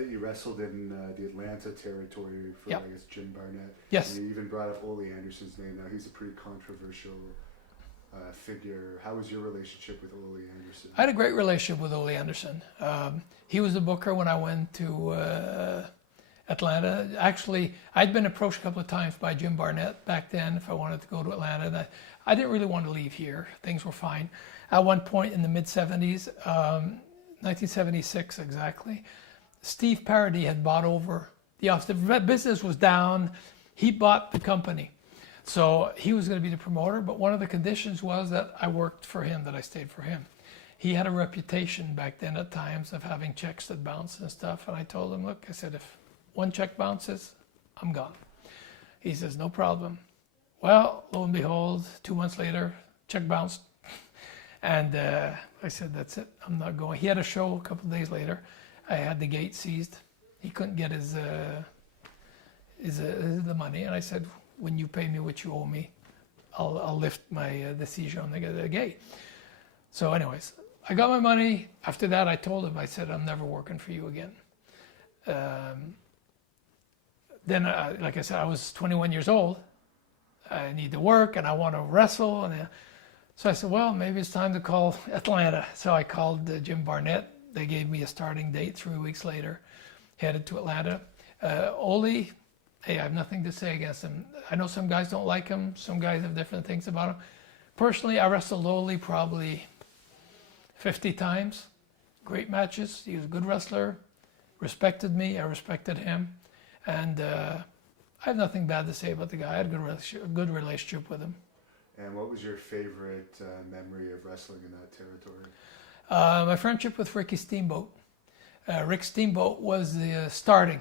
that you wrestled in the Atlanta territory for, I guess, Jim Barnett. Yes. And you even brought up Ole Anderson's name. Now, he's a pretty controversial figure. How was your relationship with Ole Anderson? I had a great relationship with Ole Anderson. He was the booker when I went to Atlanta. Actually, I'd been approached a couple of times by Jim Barnett back then if I wanted to go to Atlanta. And I didn't really want to leave here. Things were fine. At one point in the mid-'70s, 1976 exactly, Steve Parody had bought over the office. The business was down. He bought the company. So he was going to be the promoter, but one of the conditions was that I worked for him, that I stayed for him. He had a reputation back then at times of having checks that bounced and stuff. And I told him, look, I said, if one check bounces, I'm gone. He says, no problem. Well, lo and behold, 2 months later, check bounced. And I said, that's it, I'm not going. He had a show a couple of days later. I had the gate seized. He couldn't get the money. And I said, when you pay me what you owe me, I'll lift the seizure on the gate. So anyways, I got my money. After that, I told him, I said, I'm never working for you again. Then, like I said, I was 21 years old. I need to work and I want to wrestle. And so I said, well, maybe it's time to call Atlanta. So I called Jim Barnett. They gave me a starting date 3 weeks later, headed to Atlanta. Ole, hey, I have nothing to say against him. I know some guys don't like him. Some guys have different things about him. Personally, I wrestled Ole probably 50 times. Great matches. He was a good wrestler. Respected me. I respected him. And I have nothing bad to say about the guy. I had a good relationship with him. And what was your favorite memory of wrestling in that territory? My friendship with Ricky Steamboat. Rick Steamboat was the starting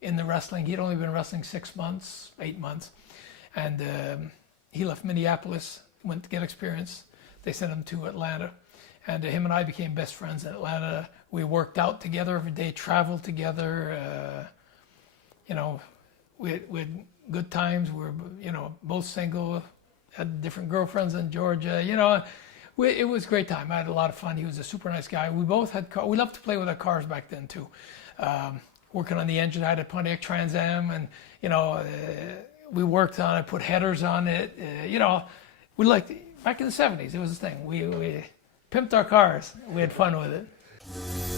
in the wrestling. He'd only been wrestling 6 months, 8 months. And he left Minneapolis, went to get experience. They sent him to Atlanta. And him and I became best friends in Atlanta. We worked out together every day, traveled together. We had good times. We were, both single, had different girlfriends in Georgia. It was a great time. I had a lot of fun. He was a super nice guy. We both had cars. We loved to play with our cars back then too. Working on the engine, I had a Pontiac Trans Am, and we worked on it, put headers on it. We liked it. Back in the '70s. It was a thing. We pimped our cars. We had fun with it.